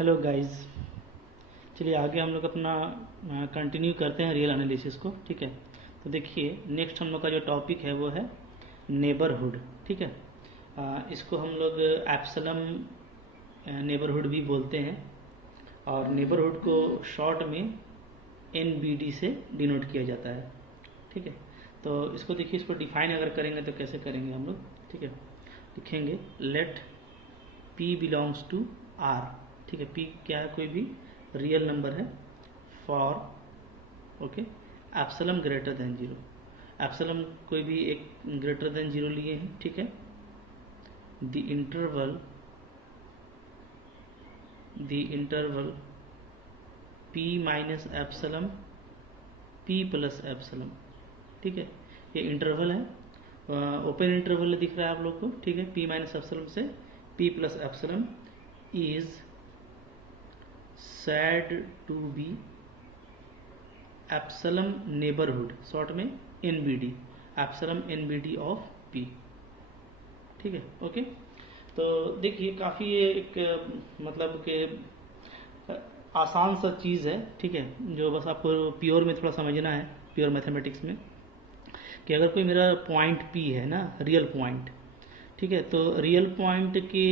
Hello guys. चलिए आगे हम लोग अपना कंटिन्यू करते हैं रियल एनालिसिस को। ठीक है, तो देखिए नेक्स्ट हम लोग का जो टॉपिक है वो है नेबरहुड। ठीक है, इसको हम लोग एप्सिलम नेबरहुड भी बोलते हैं और नेबरहुड को शॉर्ट में NBD से डिनोट किया जाता है। ठीक है, तो इसको देखिए, इसको डिफाइन अगर करेंगे तो कैसे करेंगे हम लोग। ठीक है, लिखेंगे let P belongs to R। ठीक है, P क्या है, कोई भी रियल नंबर है for okay epsilon greater than 0। Epsilon कोई भी एक ग्रेटर देन 0 लिए हैं। ठीक है, the interval P minus epsilon P plus epsilon. ठीक है, ये इंटरवल है, ओपन इंटरवल दिख रहा है आप लोग को। ठीक है, P माइनस एप्सिलम से P plus epsilon is said to be epsilon neighbourhood, short में NBD, epsilon NBD of P। ठीक है, ओके। तो देखिए काफ़ी ये एक मतलब कि आसान सा चीज़ है। ठीक है, जो बस आपको प्योर में थोड़ा समझना है, प्योर मैथमेटिक्स में, कि अगर कोई मेरा पॉइंट P है ना, रियल पॉइंट। ठीक है, तो रियल पॉइंट के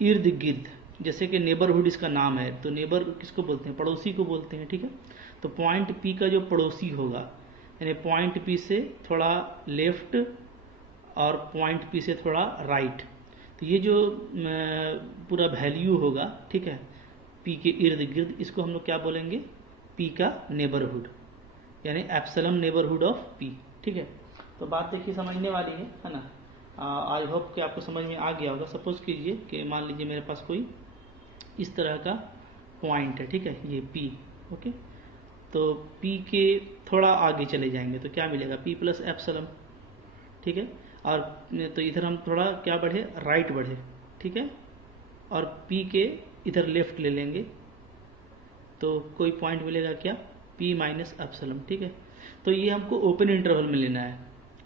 इर्द गिर्द, जैसे कि नेबरहुड इसका नाम है, तो नेबर किसको बोलते हैं, पड़ोसी को बोलते हैं। ठीक है, तो पॉइंट P का जो पड़ोसी होगा, यानी पॉइंट P से थोड़ा लेफ्ट और पॉइंट P से थोड़ा राइट, तो ये जो पूरा वैल्यू होगा, ठीक है, P के इर्द गिर्द, इसको हम लोग क्या बोलेंगे, P का नेबरहुड, यानी एप्सिलम नेबरहुड ऑफ P। ठीक है, तो बात देखिए समझने वाली है ना। आई होप कि आपको समझ में आ गया होगा। सपोज कीजिए कि मान लीजिए मेरे पास कोई इस तरह का पॉइंट है। ठीक है, ये P। ओके, तो P के थोड़ा आगे चले जाएंगे तो क्या मिलेगा, P प्लस एप्सिलम। ठीक है, और तो इधर हम थोड़ा क्या बढ़े, राइट बढ़े। ठीक है, और P के इधर लेफ्ट ले लेंगे तो कोई पॉइंट मिलेगा क्या, P माइनस एप्सिलम। ठीक है, तो ये हमको ओपन इंटरवल में लेना है।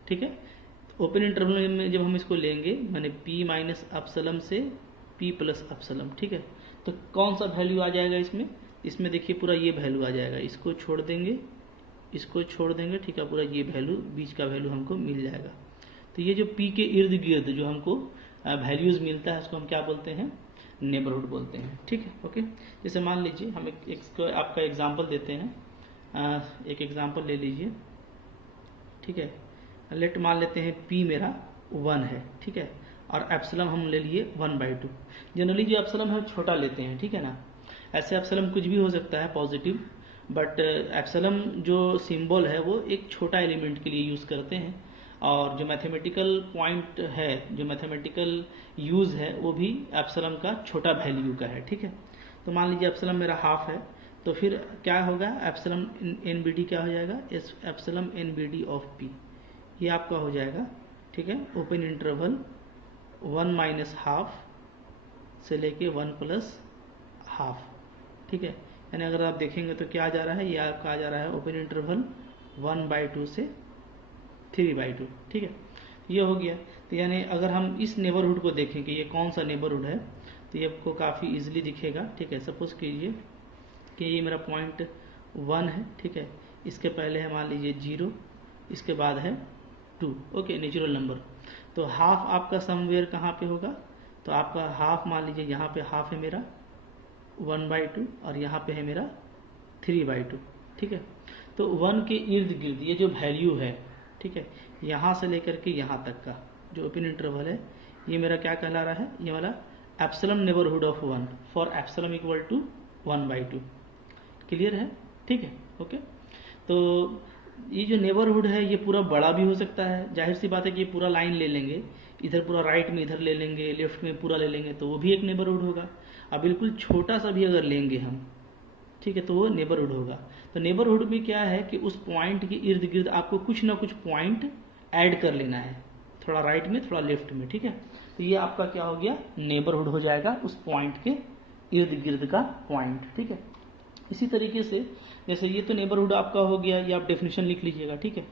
ठीक है, ओपन इंटरवल में जब हम इसको लेंगे, माने P माइनस एप्सिलम से P प्लस एप्सिलम। ठीक है, तो कौन सा वैल्यू आ जाएगा इसमें, इसमें देखिए पूरा ये वैल्यू आ जाएगा, इसको छोड़ देंगे, इसको छोड़ देंगे। ठीक है, पूरा ये वैल्यू, बीच का वैल्यू हमको मिल जाएगा। तो ये जो P के इर्द गिर्द जो हमको वैल्यूज मिलता है, उसको हम क्या बोलते हैं, नेबरहुड बोलते हैं। ठीक है, ओके। जैसे मान लीजिए हम एक आपका एग्जाम्पल देते हैं, एक एग्जाम्पल ले लीजिए। ठीक है, लेट मान लेते हैं P मेरा 1 है। ठीक है, और एप्सिलम हम ले लिए 1/2। जनरली जो एप्सिलम है छोटा लेते हैं। ठीक है ना, ऐसे एप्सिलम कुछ भी हो सकता है पॉजिटिव, बट एप्सिलम जो सिंबल है वो एक छोटा एलिमेंट के लिए यूज़ करते हैं, और जो मैथमेटिकल पॉइंट है, जो मैथमेटिकल यूज़ है, वो भी एप्सिलम का छोटा वैल्यू का है। ठीक है, तो मान लीजिए एप्सिलम मेरा हाफ है, तो फिर क्या होगा, एप्सिलम NBD क्या हो जाएगा, एप्सिलम NBD ऑफ P, ये आपका हो जाएगा। ठीक है, ओपन इंटरवल 1 माइनस हाफ से लेके 1 प्लस हाफ। ठीक है, यानी अगर आप देखेंगे तो क्या आ जा रहा है, ये आपका आ जा रहा है ओपन इंटरवल 1/2 से 3/2। ठीक है, ये हो गया। तो यानी अगर हम इस नेबरहुड को देखें कि ये कौन सा नेबरहुड है, तो ये आपको काफ़ी इजीली दिखेगा। ठीक है, सपोज कीजिए कि ये मेरा पॉइंट 1 है। ठीक है, इसके पहले है मान लीजिए 0, इसके बाद है 2। Okay, natural number. तो हाफ आपका समवेयर कहाँ पे होगा, तो आपका हाफ मान लीजिए यहाँ पे हाफ है मेरा 1/2, और यहाँ पे है मेरा 3/2। ठीक है, तो 1 के इर्द गिर्द ये जो वैल्यू है, ठीक है, यहाँ से लेकर के यहाँ तक का जो ओपन इंटरवल है, ये मेरा क्या कहला रहा है, ये वाला epsilon neighbourhood of 1 for epsilon equal to 1/2। Clear है, ठीक है, ओके। तो ये जो नेबरहुड है ये पूरा बड़ा भी हो सकता है, जाहिर सी बात है कि ये पूरा लाइन ले लेंगे, इधर पूरा राइट में इधर ले लेंगे, लेफ्ट में पूरा ले लेंगे, तो वो भी एक नेबरहुड होगा। अब बिल्कुल छोटा सा भी अगर लेंगे हम, ठीक है, तो वो नेबरहुड होगा। तो नेबरहुड में क्या है कि उस पॉइंट के इर्द गिर्द आपको कुछ ना कुछ पॉइंट ऐड कर लेना है, थोड़ा राइट में थोड़ा लेफ्ट में। ठीक है, तो ये आपका क्या हो गया, नेबरहुड हो जाएगा उस पॉइंट के इर्द गिर्द का पॉइंट। ठीक है, इसी तरीके से जैसे ये तो नेबरहुड आपका हो गया, ये आप डेफिनेशन लिख लीजिएगा। ठीक है,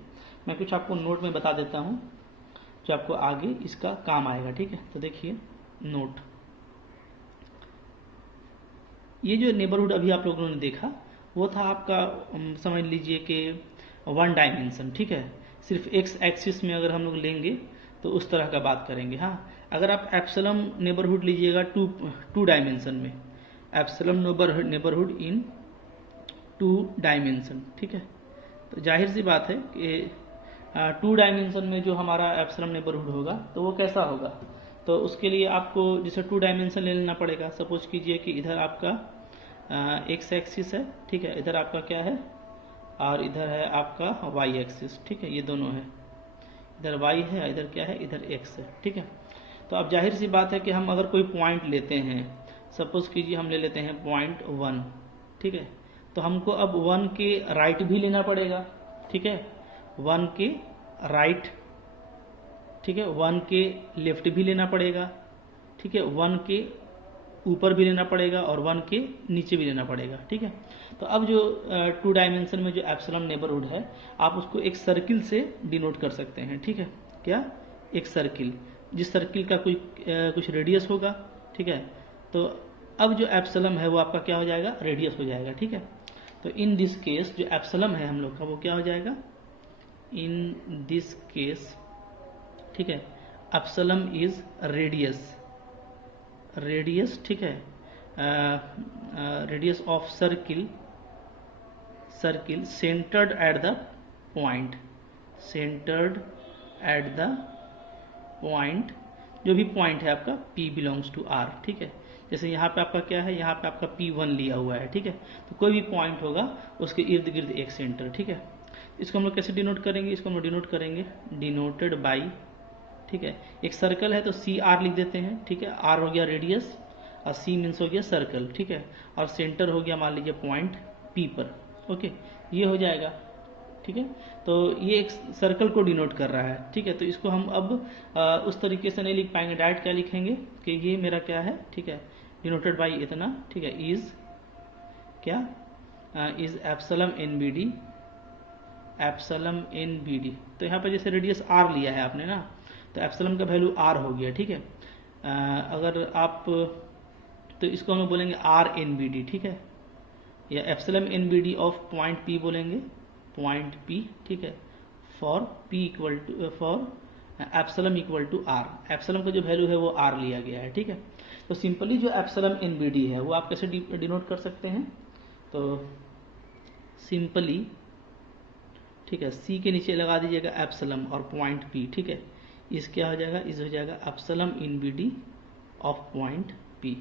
मैं कुछ आपको नोट में बता देता हूँ जो आपको आगे इसका काम आएगा। ठीक है, तो देखिए नोट, ये जो नेबरहुड अभी आप लोगों ने देखा वो था आपका समझ लीजिए कि वन डायमेंशन, ठीक है। सिर्फ एक्स एक्सिस में अगर हम लोग लेंगे तो उस तरह का बात करेंगे। हाँ, अगर आप एप्सिलम नेबरहुड लीजिएगा टू डायमेंशन में, epsilon neighbourhood in to dimension, ठीक है, तो जाहिर सी बात है कि टू डायमेंशन में जो हमारा एप्सिलम नेबरहुड होगा तो वो कैसा होगा। तो उसके लिए आपको जैसे टू डायमेंशन ले लेना पड़ेगा। सपोज कीजिए कि इधर आपका एक्स एक्सिस है, ठीक है, इधर आपका क्या है, और इधर है आपका वाई एक्सिस, ठीक है, ये दोनों है, इधर वाई है, इधर क्या है, इधर एक्स है, ठीक है। तो अब जाहिर सी बात है कि हम अगर कोई पॉइंट लेते हैं, सपोज कीजिए हम ले लेते हैं पॉइंट 1, ठीक है, तो हमको अब 1 के राइट भी लेना पड़ेगा, ठीक है, 1 के राइट, ठीक है, 1 के लेफ्ट भी लेना पड़ेगा, ठीक है, 1 के ऊपर भी लेना पड़ेगा और 1 के नीचे भी लेना पड़ेगा, ठीक है। तो अब जो टू डायमेंशन में जो एप्सिलॉन नेबरहुड है आप उसको एक सर्किल से डिनोट कर सकते हैं, ठीक है, क्या, एक सर्किल, जिस सर्किल का कुछ रेडियस होगा, ठीक है। तो अब जो एप्सिलम है वो आपका क्या हो जाएगा, रेडियस हो जाएगा, ठीक है। तो इन दिस केस जो एप्सिलम है हम लोग का वो क्या हो जाएगा, इन दिस केस, ठीक है, एप्सिलम इज रेडियस, ठीक है, radius of circle centred at the point, जो भी पॉइंट है आपका P बिलोंग्स टू R, ठीक है। जैसे यहाँ पे आपका क्या है, यहाँ पे आपका P1 लिया हुआ है, ठीक है, तो कोई भी पॉइंट होगा उसके इर्द गिर्द एक सेंटर, ठीक है। इसको हम लोग कैसे डिनोट करेंगे, इसको हम लोग डिनोट करेंगे डिनोटेड बाई, ठीक है, एक सर्कल है तो CR लिख देते हैं, ठीक है, R हो गया रेडियस और C मीन्स हो गया सर्कल, ठीक है, और सेंटर हो गया मान लीजिए पॉइंट P पर, ओके, ये हो जाएगा, ठीक है। तो ये एक सर्कल को डिनोट कर रहा है, ठीक है। तो इसको हम अब उस तरीके से नहीं लिख पाएंगे, डायरेक्ट क्या लिखेंगे कि ये मेरा क्या है, ठीक है, डिनोटेड बाई इतना, ठीक है, इज क्या, is epsilon N B D. तो यहाँ पे जैसे रेडियस R लिया है आपने ना, तो एप्सिलम का वैल्यू R हो गया, ठीक है। अगर आप तो इसको हम बोलेंगे R इन बी डी, ठीक है, या epsilon N B D of point P बोलेंगे, पॉइंट P, ठीक है, for P equal to for epsilon equal to R, epsilon का जो वैल्यू है वो R लिया गया है, ठीक है। तो सिंपली जो एप्सिलम इन बी डी है वो आप कैसे डिनोट कर सकते हैं, तो सिंपली, ठीक है, C के नीचे लगा दीजिएगा एप्सिलम और पॉइंट P, ठीक है, इस क्या हो जाएगा, इस हो जाएगा epsilon N B D of point P।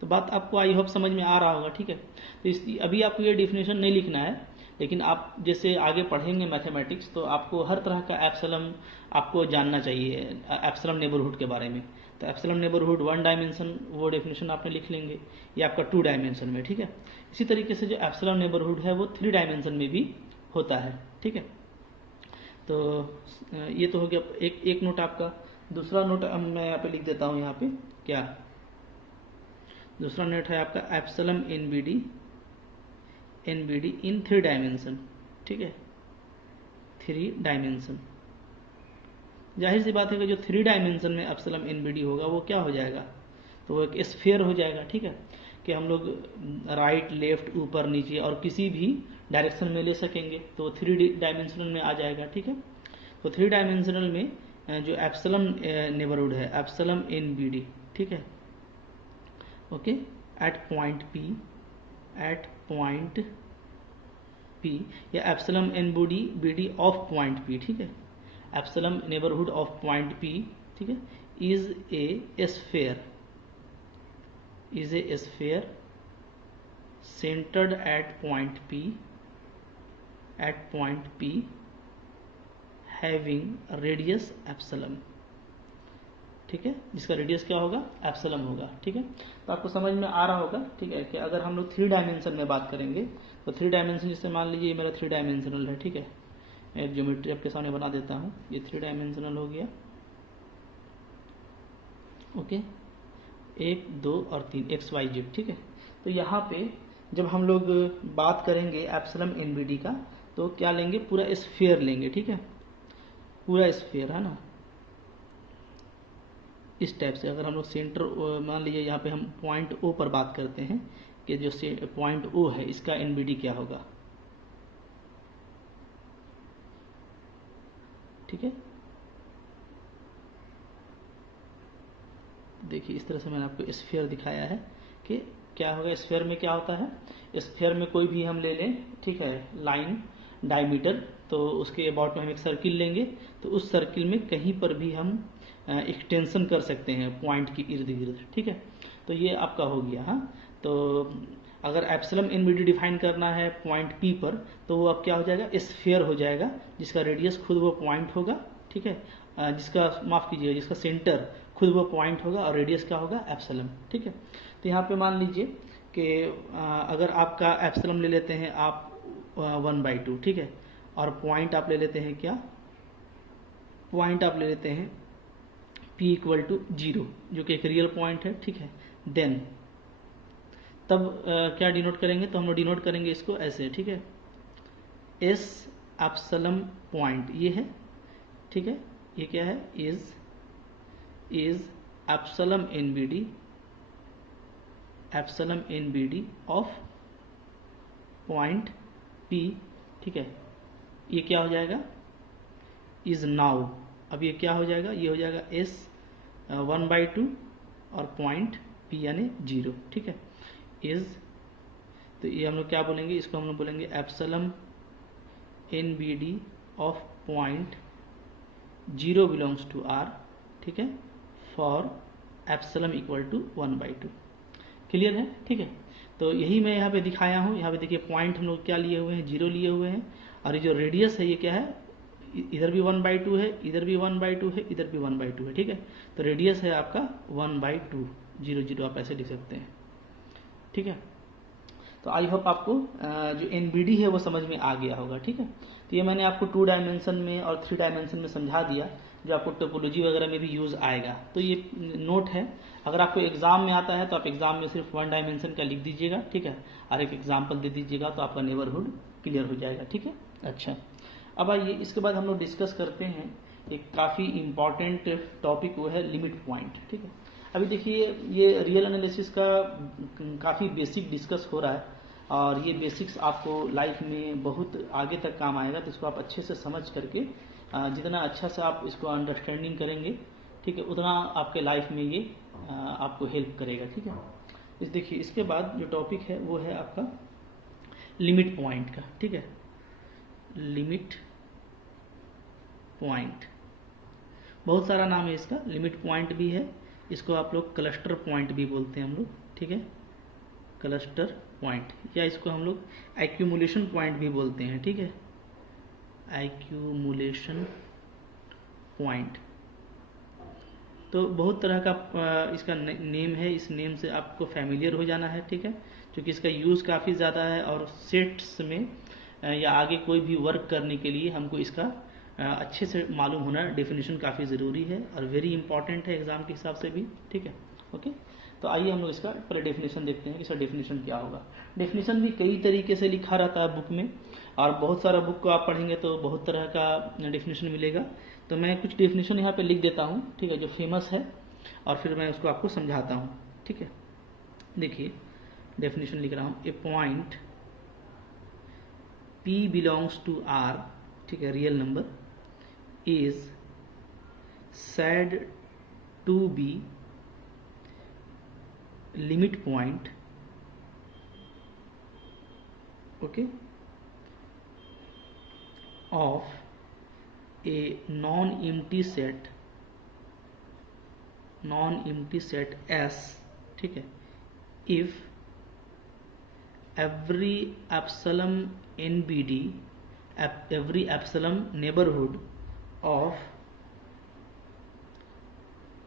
तो बात आपको आई होप समझ में आ रहा होगा, ठीक है। तो अभी आपको ये डिफिनेशन नहीं लिखना है, लेकिन आप जैसे आगे पढ़ेंगे मैथमेटिक्स तो आपको हर तरह का एप्सिलम आपको जानना चाहिए, एप्सिलम नेबरहुड के बारे में। तो एप्सिलम नेबरहुड वन डायमेंशन वो डेफिनेशन आपने लिख लेंगे, ये आपका टू डायमेंशन में, ठीक है। इसी तरीके से जो एप्सिलम नेबरहुड है वो थ्री डायमेंशन में भी होता है, ठीक है। तो ये तो हो गया एक नोट आपका। दूसरा नोट मैं यहाँ पे लिख देता हूँ, यहाँ पे क्या, दूसरा नोट है आपका epsilon N B D in three dimension, ठीक है, थ्री डायमेंशन। जाहिर सी बात है कि जो थ्री डायमेंशन में एप्सिलम इन बी डी होगा वो क्या हो जाएगा, तो वो एक स्फीयर हो जाएगा, ठीक है, कि हम लोग राइट लेफ्ट ऊपर नीचे और किसी भी डायरेक्शन में ले सकेंगे, तो थ्री डायमेंशनल में आ जाएगा, ठीक है। तो थ्री डायमेंशनल में जो एप्सिलम नेबरहुड है एप्सिलम इन बी डी, ठीक है, ओके, एट पॉइंट P या epsilon N B D of point P, ठीक है, epsilon neighbourhood of point P, ठीक है, is a sphere centered at point P having radius epsilon, ठीक है, जिसका रेडियस क्या होगा, एप्सिलम होगा, ठीक है। तो आपको समझ में आ रहा होगा, ठीक है, कि अगर हम लोग थ्री डायमेंशन में बात करेंगे तो थ्री डायमेंशन जैसे मान लीजिए मेरा थ्री डायमेंशनल है, ठीक है, मैं एक ज्योमेट्री आपके सामने बना देता हूँ, ये थ्री डायमेंशनल हो गया, ओके, 1 2 और 3 XYZ, ठीक है। तो यहाँ पे जब हम लोग बात करेंगे एप्सिलम इन बी डी का तो क्या लेंगे, पूरा स्फीयर लेंगे, ठीक है, पूरा स्फीयर है ना, इस टाइप से। अगर हम लोग सेंटर मान लीजिए यहाँ पे हम पॉइंट O पर बात करते हैं कि जो पॉइंट ओ है इसका एनबीडी क्या होगा। ठीक है, देखिए इस तरह से मैंने आपको स्फीयर दिखाया है कि क्या होगा। स्फीयर में क्या होता है, स्फीयर में कोई भी हम ले लें, ठीक है, लाइन डायमीटर, तो उसके अबाउट में हम एक सर्किल लेंगे, तो उस सर्किल में कहीं पर भी हम एक्सटेंशन कर सकते हैं पॉइंट के इर्द गिर्द। ठीक है, तो ये आपका हो गया। हाँ, तो अगर एप्सिलम एनबीडी डिफाइन करना है पॉइंट पी पर, तो वो अब क्या हो जाएगा, स्फीयर हो जाएगा, जिसका रेडियस खुद वो पॉइंट होगा। ठीक है, जिसका माफ कीजिएगा, जिसका सेंटर खुद वो पॉइंट होगा और रेडियस क्या होगा, एप्सिलम। ठीक है, तो यहाँ पे मान लीजिए कि अगर आपका एप्सिलम ले लेते हैं आप 1/2, ठीक है, और पॉइंट आप ले लेते हैं क्या, पॉइंट आप ले लेते हैं p = 0, जो कि एक रियल पॉइंट है। ठीक है, देन तब क्या डिनोट करेंगे, तो हम लोग डिनोट करेंगे इसको ऐसे। ठीक है, एस एप्सिलम पॉइंट ये है। ठीक है, ये क्या है, is epsilon NBD of point P। ठीक है, ये क्या हो जाएगा, इज नाउ, अब ये क्या हो जाएगा, ये हो जाएगा S 1/2 और पॉइंट P यानी 0। ठीक है, इज, तो ये हम लोग क्या बोलेंगे, इसको हम लोग बोलेंगे epsilon NBD of point 0 belongs to R। ठीक है, फॉर एप्सिलम = 1/2। क्लियर है। ठीक है, तो यही मैं यहाँ पे दिखाया हूँ। यहाँ पे देखिए पॉइंट हम लोग क्या लिए हुए हैं, 0 लिए हुए हैं, और ये जो रेडियस है ये क्या है, इधर भी 1/2 है, इधर भी 1/2 है, इधर भी 1/2 है। ठीक है, तो रेडियस है आपका 1/2, 0 0 आप ऐसे लिख सकते हैं। ठीक है, तो आई होप आपको जो एनबीडी है वो समझ में आ गया होगा। ठीक है, तो ये मैंने आपको 2 डायमेंशन में और 3 डायमेंशन में समझा दिया, जो आपको टोपोलॉजी वगैरह में भी यूज आएगा। तो ये नोट है, अगर आपको एग्जाम में आता है तो आप एग्जाम में सिर्फ 1 डायमेंशन का लिख दीजिएगा। ठीक है, और एक एग्जाम्पल दे दीजिएगा, तो आपका नेबरहुड क्लियर हो जाएगा। ठीक है, अच्छा, अब आइए इसके बाद हम लोग डिस्कस करते हैं एक काफ़ी इंपॉर्टेंट टॉपिक, वो है लिमिट पॉइंट। ठीक है, अभी देखिए ये रियल एनालिसिस का काफ़ी बेसिक डिस्कस हो रहा है, और ये बेसिक्स आपको लाइफ में बहुत आगे तक काम आएगा। तो इसको आप अच्छे से समझ करके जितना अच्छा से आप इसको अंडरस्टैंडिंग करेंगे, ठीक है, उतना आपके लाइफ में ये आपको हेल्प करेगा। ठीक है, इस देखिए इसके बाद जो टॉपिक है वो है आपका लिमिट पॉइंट का। ठीक है, लिमिट पॉइंट, बहुत सारा नाम है इसका, लिमिट पॉइंट भी है, इसको आप लोग क्लस्टर पॉइंट भी बोलते हैं हम लोग। ठीक है, क्लस्टर पॉइंट, या इसको हम लोग एक्यूमुलेशन पॉइंट भी बोलते हैं। ठीक है, एक्यूमुलेशन पॉइंट, तो बहुत तरह का इसका नेम है, इस नेम से आपको फैमिलियर हो जाना है। ठीक है, क्योंकि इसका यूज़ काफ़ी ज़्यादा है, और सेट्स में या आगे कोई भी वर्क करने के लिए हमको इसका अच्छे से मालूम होना, डेफिनेशन काफ़ी ज़रूरी है और वेरी इंपॉर्टेंट है एग्जाम के हिसाब से भी। ठीक है, ओके, तो आइए हम लोग इसका पहले डेफिनेशन देखते हैं कि इसका डेफिनेशन क्या होगा। डेफिनेशन भी कई तरीके से लिखा रहता है बुक में, और बहुत सारा बुक को आप पढ़ेंगे तो बहुत तरह का डेफिनेशन मिलेगा। तो मैं कुछ डेफिनेशन यहाँ पे लिख देता हूँ, ठीक है, जो फेमस है, और फिर मैं उसको आपको समझाता हूँ। ठीक है, देखिए डेफिनेशन लिख रहा हूँ, a point P belongs to R, ठीक है, real number, is said to be limit point, okay, of a non-empty set S, ठीक है, if every epsilon NBD, every epsilon neighborhood of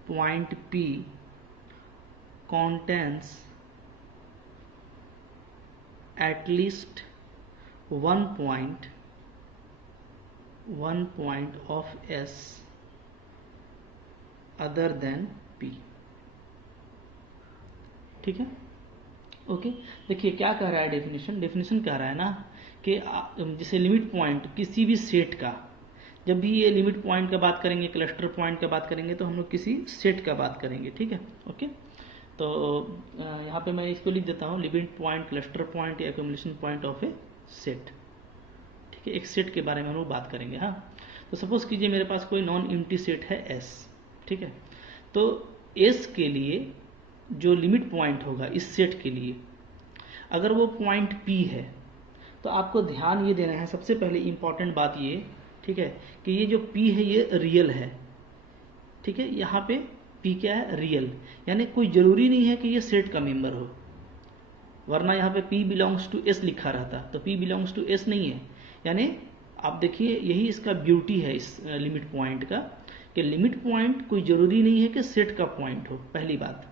point P contains at least one point of S other than P। ठीक है, okay, देखिए क्या कह रहा है definition कह रहा है ना कि जैसे लिमिट पॉइंट किसी भी सेट का, जब भी ये लिमिट पॉइंट का बात करेंगे, क्लस्टर पॉइंट का बात करेंगे, तो हम लोग किसी सेट का बात करेंगे। ठीक है, ओके, तो यहाँ पे मैं इसको लिख देता हूँ, लिमिट पॉइंट, क्लस्टर पॉइंट या accumulation point of A set. ठीक है, एक सेट के बारे में हम लोग बात करेंगे। हाँ, तो सपोज कीजिए मेरे पास कोई नॉन एम्प्टी सेट है S। ठीक है, तो S के लिए जो लिमिट पॉइंट होगा इस सेट के लिए, अगर वो पॉइंट P है, तो आपको ध्यान ये देना है, सबसे पहले इंपॉर्टेंट बात ये, ठीक है, कि ये जो P है ये रियल है। ठीक है, यहाँ पे P क्या है, रियल, यानी कोई जरूरी नहीं है कि ये सेट का मेंबर हो, वरना यहाँ पे P बिलोंग्स टू S लिखा रहता, तो P बिलोंग्स टू S नहीं है। यानी आप देखिए, यही इसका ब्यूटी है इस लिमिट पॉइंट का, कि लिमिट पॉइंट कोई जरूरी नहीं है कि सेट का पॉइंट हो, पहली बात।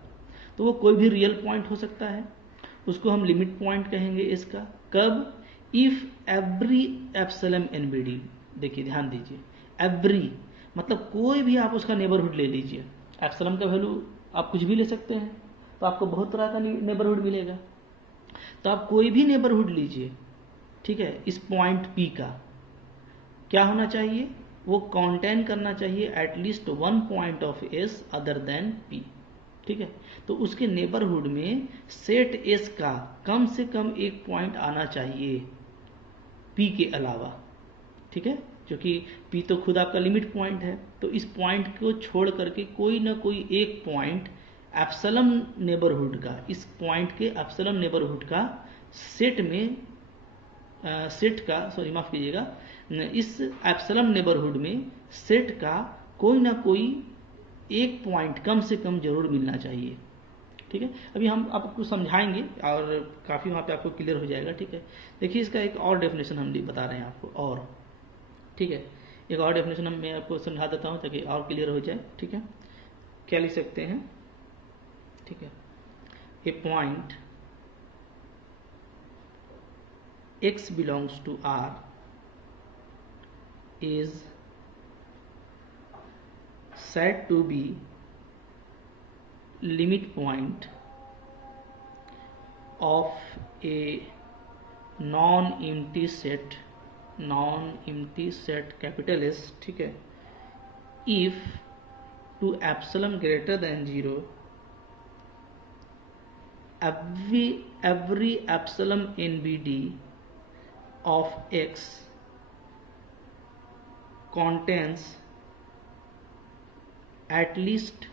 तो वो कोई भी रियल पॉइंट हो सकता है, उसको हम लिमिट पॉइंट कहेंगे इसका। कब? इफ एवरी एप्सिलॉन एनबीडी, देखिए ध्यान दीजिए, एवरी मतलब कोई भी आप उसका नेबरहुड ले लीजिए। एप्सिलॉन का वैल्यू आप कुछ भी ले सकते हैं, तो आपको बहुत तरह का नेबरहुड मिलेगा। तो आप कोई भी नेबरहुड लीजिए, ठीक है, इस पॉइंट P का क्या होना चाहिए, वो कॉन्टेन करना चाहिए at least one point of S other than P। ठीक है, तो उसके नेबरहुड में सेट S का कम से कम एक पॉइंट आना चाहिए P के अलावा। ठीक है, क्योंकि P तो खुद आपका लिमिट पॉइंट है, तो इस पॉइंट को छोड़ करके कोई ना कोई एक पॉइंट एप्सिलॉन नेबरहुड का, इस पॉइंट के एप्सिलॉन नेबरहुड का सेट में सेट का, सॉरी माफ कीजिएगा, इस एप्सिलॉन नेबरहुड में सेट का कोई ना कोई एक पॉइंट कम से कम जरूर मिलना चाहिए। ठीक है, अभी हम आपको समझाएंगे और काफ़ी वहाँ पे आपको क्लियर हो जाएगा। ठीक है, देखिए इसका एक और डेफिनेशन हम बता रहे हैं आपको, और ठीक है, एक और डेफिनेशन मैं आपको समझा देता हूँ ताकि और क्लियर हो जाए। ठीक है, क्या लिख सकते हैं, ठीक है, a point X belongs to R is said to be limit point of a non-empty set capital S, ठीक है, if to epsilon greater than 0 every epsilon NBD of X contains at least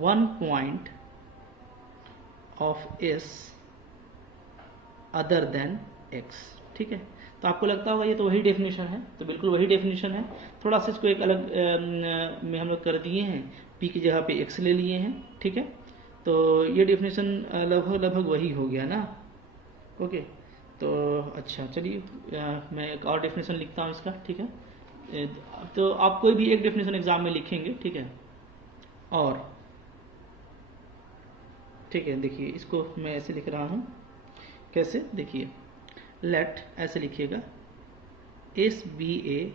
one point of S other than X। ठीक है, तो आपको लगता होगा ये तो वही डेफिनेशन है, तो बिल्कुल वही डेफिनेशन है, थोड़ा सा इसको एक अलग में हम लोग कर दिए हैं, P की जगह पे X ले लिए हैं। ठीक है, तो ये डेफिनेशन लगभग वही हो गया ना। ओके, तो अच्छा चलिए मैं एक और डेफिनेशन लिखता हूँ इसका। ठीक है, तो आप कोई भी एक डेफिनेशन एग्जाम में लिखेंगे, ठीक है, और ठीक है, देखिए इसको मैं ऐसे लिख रहा हूँ, कैसे, देखिए, लेट ऐसे लिखिएगा, S be a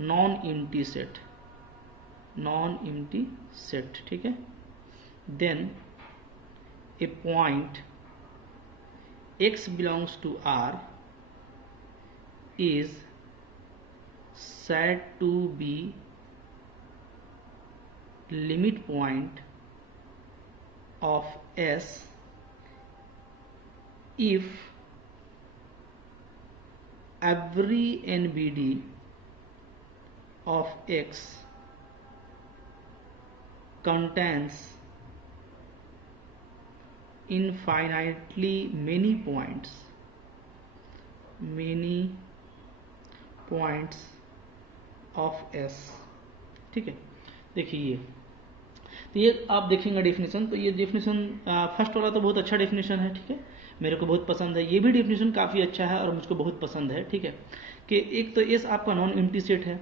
non empty set, ठीक है, then a point X belongs to R is said to be limit point of S if every NBD of X contains infinitely many points of S। ठीक है, देखिए ये, तो ये आप देखेंगे डेफिनेशन, तो ये डेफिनेशन फर्स्ट वाला तो बहुत अच्छा डेफिनेशन है। ठीक है, मेरे को बहुत पसंद है, ये भी डेफिनेशन काफ़ी अच्छा है और मुझको बहुत पसंद है। ठीक है, कि एक तो S आपका नॉन एम्प्टी सेट है,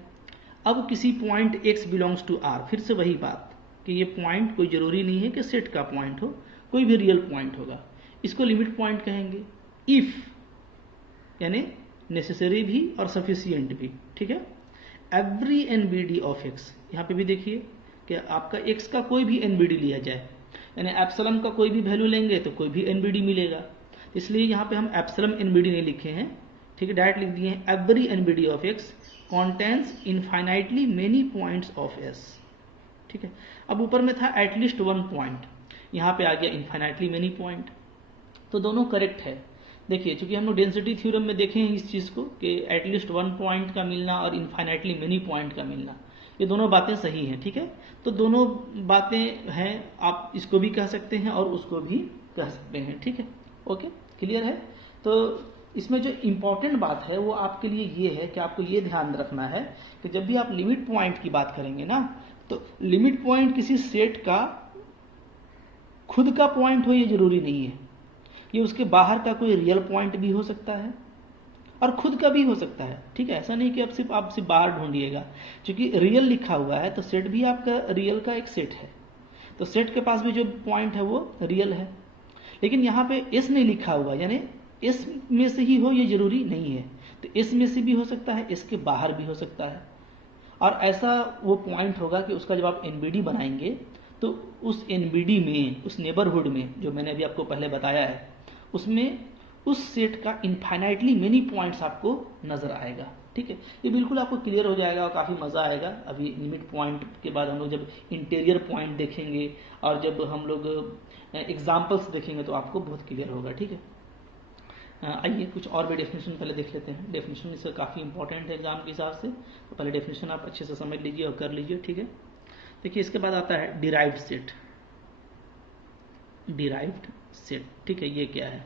अब किसी point X belongs to R, फिर से वही बात कि ये पॉइंट कोई ज़रूरी नहीं है कि सेट का पॉइंट हो, कोई भी रियल पॉइंट होगा, इसको लिमिट पॉइंट कहेंगे। इफ़ यानी नेसेसरी भी और सफिशियंट भी। ठीक है, एवरी एनबीडी ऑफ X, यहाँ पे भी देखिए कि आपका X का कोई भी एनबीडी लिया जाए, यानी एप्सिलॉन का कोई भी वैल्यू लेंगे तो कोई भी एनबीडी मिलेगा, इसलिए यहाँ पे हम एप्सिलॉन एनबीडी नहीं लिखे हैं। ठीक है, डायरेक्ट लिख दिए हैं every NBD of X contains infinitely many points of S। ठीक है, अब ऊपर में था एटलीस्ट वन पॉइंट, यहाँ पे आ गया इन्फाइनाइटली मेनी पॉइंट। तो दोनों करेक्ट है। देखिए चूंकि हम लोग डेंसिटी थ्योरम में देखे हैं इस चीज़ को कि एटलीस्ट 1 पॉइंट का मिलना और इन्फाइनाइटली मेनी पॉइंट का मिलना, ये दोनों बातें सही हैं, ठीक है। तो दोनों बातें हैं, आप इसको भी कह सकते हैं और उसको भी कह सकते हैं, ठीक है। ओके, क्लियर है। तो इसमें जो इम्पोर्टेंट बात है वो आपके लिए ये है कि आपको ये ध्यान रखना है कि जब भी आप लिमिट पॉइंट की बात करेंगे ना, तो लिमिट पॉइंट किसी सेट का खुद का पॉइंट हो ये जरूरी नहीं है। ये उसके बाहर का कोई रियल पॉइंट भी हो सकता है और खुद का भी हो सकता है, ठीक है। ऐसा नहीं कि आप सिर्फ बाहर ढूंढिएगा, क्योंकि रियल लिखा हुआ है तो सेट भी आपका रियल का एक सेट है, तो सेट के पास भी जो पॉइंट है वो रियल है। लेकिन यहाँ पे एस नहीं लिखा हुआ, यानी एस में से ही हो ये जरूरी नहीं है। तो एस में से भी हो सकता है, एस के बाहर भी हो सकता है। और ऐसा वो पॉइंट होगा कि उसका जब आप एनबीडी बनाएंगे तो उस एनबीडी में, उस नेबरहुड में जो मैंने अभी आपको पहले बताया है, उसमें उस सेट का इनफाइनाइटली मेनी पॉइंट्स आपको नजर आएगा, ठीक है। ये बिल्कुल आपको क्लियर हो जाएगा और काफ़ी मज़ा आएगा। अभी लिमिट पॉइंट के बाद हम लोग जब इंटीरियर पॉइंट देखेंगे और जब हम लोग एग्जाम्पल्स देखेंगे तो आपको बहुत क्लियर होगा, ठीक है। आइए कुछ और भी डेफिनेशन पहले देख लेते हैं। डेफिनेशन इसका काफ़ी इंपॉर्टेंट है एग्जाम के हिसाब से, तो पहले डेफिनेशन आप अच्छे से समझ लीजिए और कर लीजिए, ठीक है। देखिए इसके बाद आता है डिराइव्ड सेट। डिराइव्ड सेट, ठीक है, ये क्या है।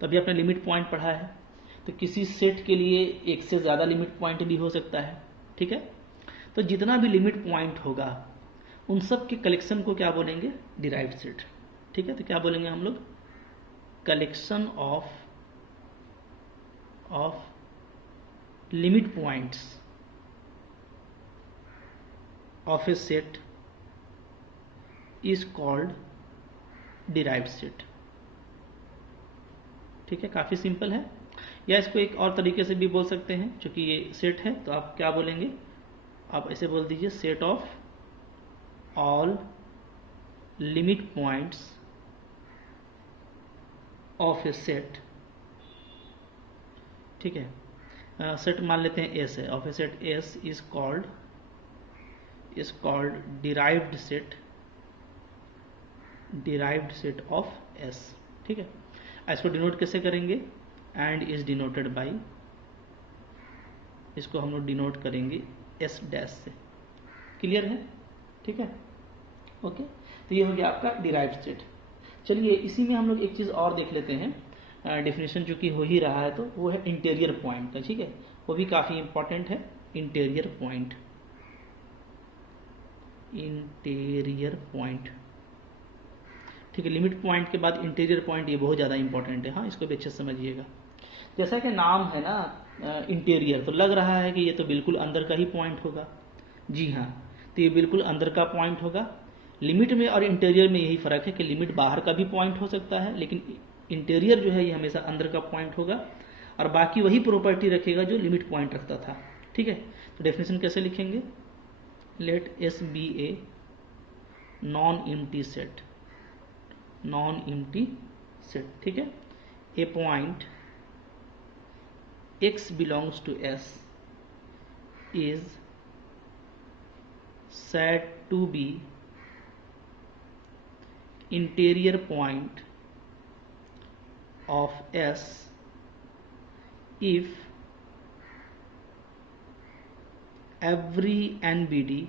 तो अभी आपने लिमिट पॉइंट पढ़ा है, तो किसी सेट के लिए एक से ज़्यादा लिमिट पॉइंट भी हो सकता है, ठीक है। तो जितना भी लिमिट पॉइंट होगा उन सब के कलेक्शन को क्या बोलेंगे, डिराइव्ड सेट, ठीक है। तो क्या बोलेंगे हम लोग, collection of limit points of a set is called derived set, ठीक है। काफ़ी सिंपल है। या इसको एक और तरीके से भी बोल सकते हैं, क्योंकि ये सेट है तो आप क्या बोलेंगे, आप ऐसे बोल दीजिए set of all limit points of A set, ठीक है। सेट मान लेते हैं एस है, of A set S is called derived set of S, ठीक है। इसको डिनोट कैसे करेंगे, एंड इज डिनोटेड बाई, इसको हम लोग डिनोट करेंगे एस डैश से, क्लियर है, ठीक है। ओके, तो ये हो गया आपका डिराइव्ड सेट। चलिए इसी में हम लोग एक चीज़ और देख लेते हैं। डेफिनेशन चूंकि हो ही रहा है तो वो है इंटीरियर पॉइंट का, ठीक है। वो भी काफ़ी इंपॉर्टेंट है, इंटीरियर पॉइंट। ठीक है, लिमिट पॉइंट के बाद इंटीरियर पॉइंट, ये बहुत ज़्यादा इंपॉर्टेंट है, हाँ, इसको भी अच्छे से समझिएगा। जैसा कि नाम है ना इंटीरियर, तो लग रहा है कि ये तो बिल्कुल अंदर का ही पॉइंट होगा। जी हाँ, तो ये बिल्कुल अंदर का पॉइंट होगा। लिमिट में और इंटीरियर में यही फ़र्क है कि लिमिट बाहर का भी पॉइंट हो सकता है, लेकिन इंटीरियर जो है ये हमेशा अंदर का पॉइंट होगा और बाकी वही प्रॉपर्टी रखेगा जो लिमिट पॉइंट रखता था, ठीक है। तो डेफिनेशन कैसे लिखेंगे, let S be a non empty set, ठीक है। A point x belongs to S is said to be interior point of S if every NBD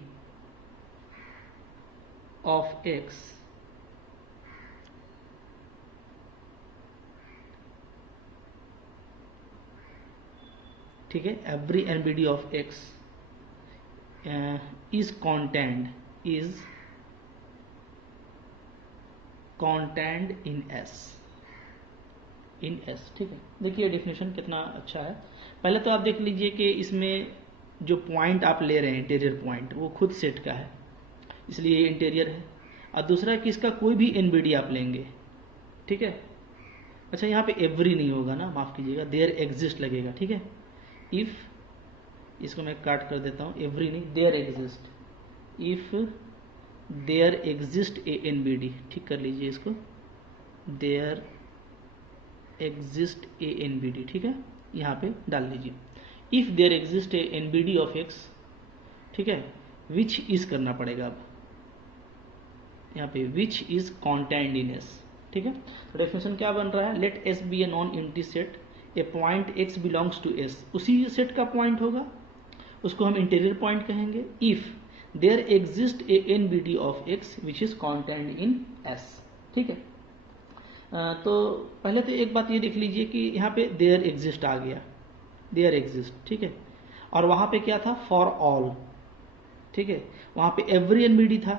of X ठीक है, every NBD of x is contained in S, ठीक है। देखिए definition कितना अच्छा है। पहले तो आप देख लीजिए कि इसमें जो पॉइंट आप ले रहे हैं इंटीरियर पॉइंट, वो खुद सेट का है, इसलिए ये इंटीरियर है। और दूसरा कि इसका कोई भी एनबीडी आप लेंगे, ठीक है। अच्छा, यहाँ पे एवरी नहीं होगा ना, माफ़ कीजिएगा, देयर एग्जिस्ट लगेगा, ठीक है। इफ, इसको मैं काट कर देता हूँ, एवरी नहीं, there exist, if there exist a NBD, ठीक कर लीजिए इसको, देयर एग्जिस्ट ए एनबीडी, ठीक है, यहाँ पे डाल लीजिए। If there exist a NBD of X, ठीक है, विच इज करना पड़ेगा अब, यहाँ पे which is contained in S. ठीक है, तो डेफिनेशन क्या बन रहा है, let S be a non empty set, a point X belongs to S, उसी सेट का पॉइंट होगा, उसको हम इंटीरियर पॉइंट कहेंगे, if there exist a N B D of X which is contained in S. ठीक है, तो पहले तो एक बात ये देख लीजिए कि यहाँ पे देयर एग्जिस्ट आ गया, देयर एग्जिस्ट, ठीक है, और वहाँ पे क्या था, फॉर ऑल, ठीक है, वहाँ पे एवरी एनबीडी था,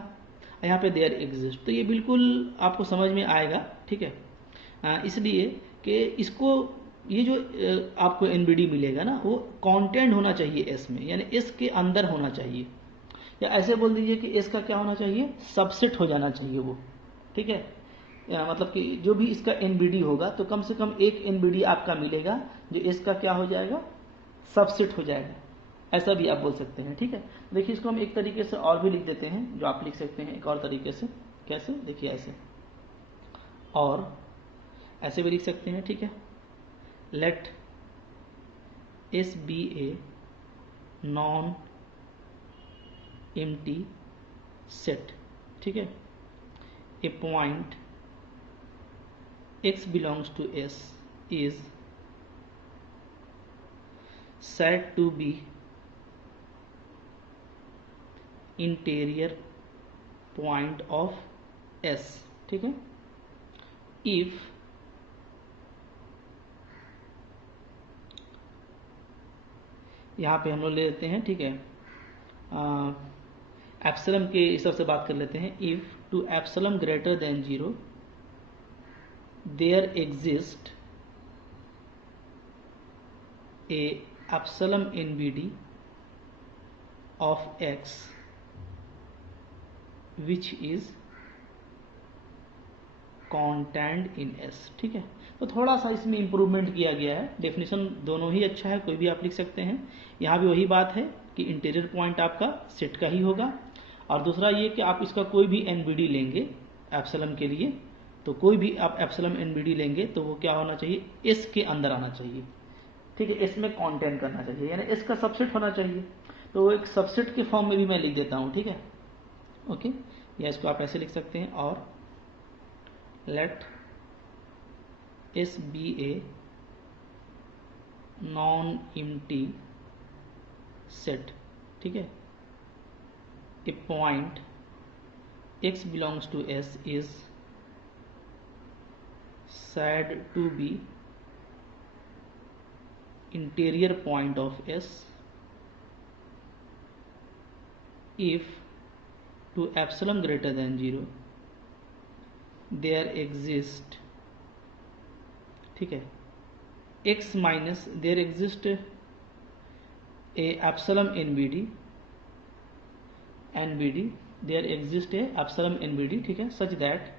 यहाँ पे देयर एग्जिस्ट, तो ये बिल्कुल आपको समझ में आएगा। ठीक है, इसलिए कि इसको ये जो आपको एनबीडी मिलेगा ना, वो कंटेंट होना चाहिए एस में, यानी एस के अंदर होना चाहिए, या ऐसे बोल दीजिए कि एस का क्या होना चाहिए, सबसेट हो जाना चाहिए वो। ठीक है, मतलब कि जो भी इसका एनबीडी होगा तो कम से कम एक एनबीडी आपका मिलेगा जो एस का क्या हो जाएगा, सबसेट हो जाएगा, ऐसा भी आप बोल सकते हैं। ठीक है, देखिए इसको हम एक तरीके से और भी लिख देते हैं, जो आप लिख सकते हैं एक और तरीके से, कैसे, देखिए ऐसे, और ऐसे भी लिख सकते हैं। ठीक है, let S be a non empty set. ठीक है, a point x belongs to S is said to be interior point of S। ठीक है, if यहाँ पे हम लोग ले लेते हैं, ठीक है, एप्सिलम के हिसाब से बात कर लेते हैं, if to epsilon greater than 0 there exist a epsilon NBD of X which is contained in S। ठीक है, तो थोड़ा सा इसमें इम्प्रूवमेंट किया गया है, डेफिनेशन दोनों ही अच्छा है, कोई भी आप लिख सकते हैं। यहाँ भी वही बात है कि इंटीरियर पॉइंट आपका सेट का ही होगा, और दूसरा ये कि आप इसका कोई भी NBD लेंगे एप्सिलम के लिए, तो कोई भी आप एप्सिलम एनबीडी लेंगे तो वो क्या होना चाहिए, एस के अंदर आना चाहिए। ठीक है, एस में कंटेंट करना चाहिए, यानी एस का सबसेट होना चाहिए, तो वो एक सबसेट के फॉर्म में भी मैं लिख देता हूं। ठीक है, ओके, या इसको आप ऐसे लिख सकते हैं, और let S be a non empty set. ठीक है, a point X belongs to S is said to be interior point of S if to epsilon greater than 0 there exist, ठीक है, x minus there exist a epsilon NBD there exist a epsilon NBD, ठीक है, such that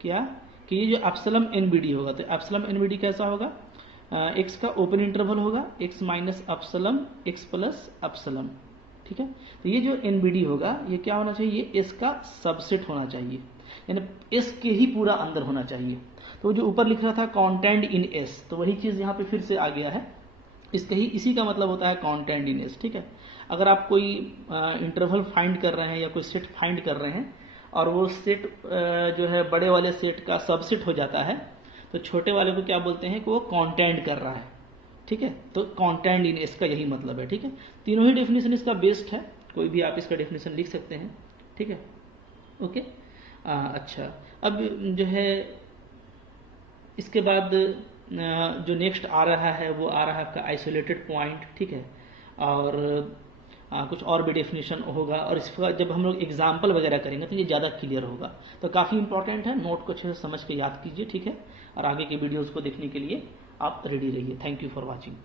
क्या कि ये जो epsilon NBD होगा, तो एप्सिलम एनबीडी कैसा होगा, एक्स का ओपन इंटरवल होगा, x minus epsilon x plus epsilon. ठीक है, तो ये जो एनबीडी होगा ये क्या होना चाहिए, ये एस का सबसेट होना चाहिए, यानी एस के ही पूरा अंदर होना चाहिए। तो जो ऊपर लिख रहा था कंटेंट इन एस, तो वही चीज यहाँ पे फिर से आ गया है, इसका ही इसी का मतलब होता है कंटेंट इन एस। ठीक है, अगर आप कोई इंटरवल फाइंड कर रहे हैं या कोई सेट फाइंड कर रहे हैं और वो सेट जो है बड़े वाले सेट का सबसेट हो जाता है, तो छोटे वाले को क्या बोलते हैं कि वो कंटेंट कर रहा है। ठीक है, तो कंटेंट इन इसका यही मतलब है। ठीक है, तीनों ही डेफिनेशन इसका बेस्ट है, कोई भी आप इसका डेफिनेशन लिख सकते हैं। ठीक है, ओके, अच्छा, अब जो है इसके बाद जो नेक्स्ट आ रहा है वो आ रहा है आपका आइसोलेटेड पॉइंट। ठीक है, और कुछ और भी डेफिनेशन होगा, और इसका जब हम लोग एग्जाम्पल वगैरह करेंगे तो ये ज़्यादा क्लियर होगा, तो काफ़ी इंपॉर्टेंट है, नोट को अच्छे से समझ के याद कीजिए। ठीक है, और आगे के वीडियोज़ को देखने के लिए आप रेडी रहिए। Thank you for watching.